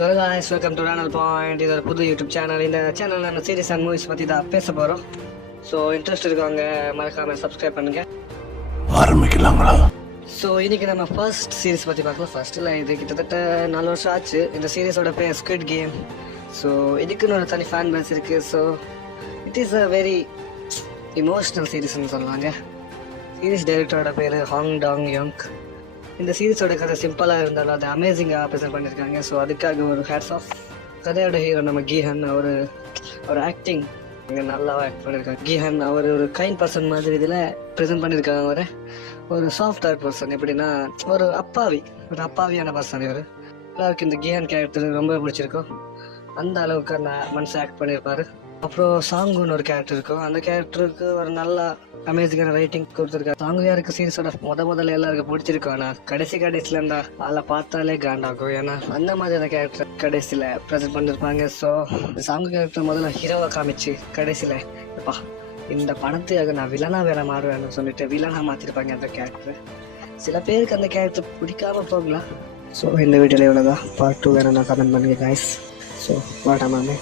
So guys, welcome to Ranal Point. இது ஒரு புது யூடியூப் சேனல். இந்த சேனலில் நம்ம சீரிஸ் அண்ட் மூவிஸ் பற்றி தான் பேச போகிறோம். ஸோ இன்ட்ரெஸ்ட் இருக்கவங்க மறக்காமல் சப்ஸ்கிரைப் பண்ணுங்கள். ஆரம்பிக்கலாங்களா? ஸோ இன்றைக்கி நம்ம ஃபர்ஸ்ட் சீரிஸ் பற்றி பார்க்கலாம். ஃபர்ஸ்ட்டில் இது கிட்டத்தட்ட 4 வருஷம் ஆச்சு. இந்த சீரிஸோட பேர் ஸ்குவிட் கேம். ஸோ இதுக்குன்னு ஒரு தனி ஃபேன் பேஸ் இருக்குது. So it is a very emotional சீரிஸ்ன்னு சொல்லுவாங்க. சீரிஸ் டைரக்டரோட பேர் ஹாங் டாங் யோங். இந்த சீரிஸோட கதை சிம்பிளாக இருந்தாலும் அதை அமேசிங்காக ப்ரெசென்ட் பண்ணியிருக்காங்க. ஸோ அதுக்காக ஒரு ஹேட்ஸ் ஆஃப். கதையோட ஹீரோ நம்ம கீஹன். அவர் ஆக்டிங் அங்கே நல்லா ஆக்ட் பண்ணியிருக்காங்க. கீஹன் அவர் ஒரு கைண்ட் பர்சன் மாதிரி இதில் ப்ரெசென்ட் பண்ணியிருக்காங்க. ஒரு சாஃப்ட் ஹார்ட் பர்சன். எப்படின்னா ஒரு அப்பாவியான பர்சன். இவர் எல்லாருக்கும் இந்த கீஹன் கேரக்டர் ரொம்ப பிடிச்சிருக்கும். அந்த அளவுக்கு அந்த மனசை ஆக்ட் பண்ணியிருப்பார். அப்புறம் சாங்குன்னு ஒரு கேரக்டர் இருக்கும். அந்த கேரக்டருக்கு ஒரு நல்ல அமேசிங்கான ரைட்டிங் கொடுத்துருக்காரு. சாங்கு யாருக்கு சீரிஸோட முதல்ல எல்லாருக்கும் பிடிச்சிருக்கும். ஆனால் கடைசியில் அந்த ஆளை பார்த்தாலே காண்டாகும். ஏன்னா அந்த மாதிரியான கேரக்டர் கடைசியில் ப்ரெசென்ட் பண்ணியிருப்பாங்க. ஸோ சாங்கு கேரக்டர் முதல்ல ஹீரோவை காமிச்சு கடைசியில் எப்பா இந்த படத்துக்காக நான் வில்லனாக வேற மாறுவேன்னு சொல்லிட்டு வில்லனாக மாற்றிருப்பாங்க அந்த கேரக்டர். சில பேருக்கு அந்த கேரக்டர் பிடிக்காம போகலாம். ஸோ இந்த வீடியோவில் இவ்வளோதான். பார்ட் 2 வேறு நான் கமெண்ட் பண்ணுங்க guys. ஸோ வாட்டாமே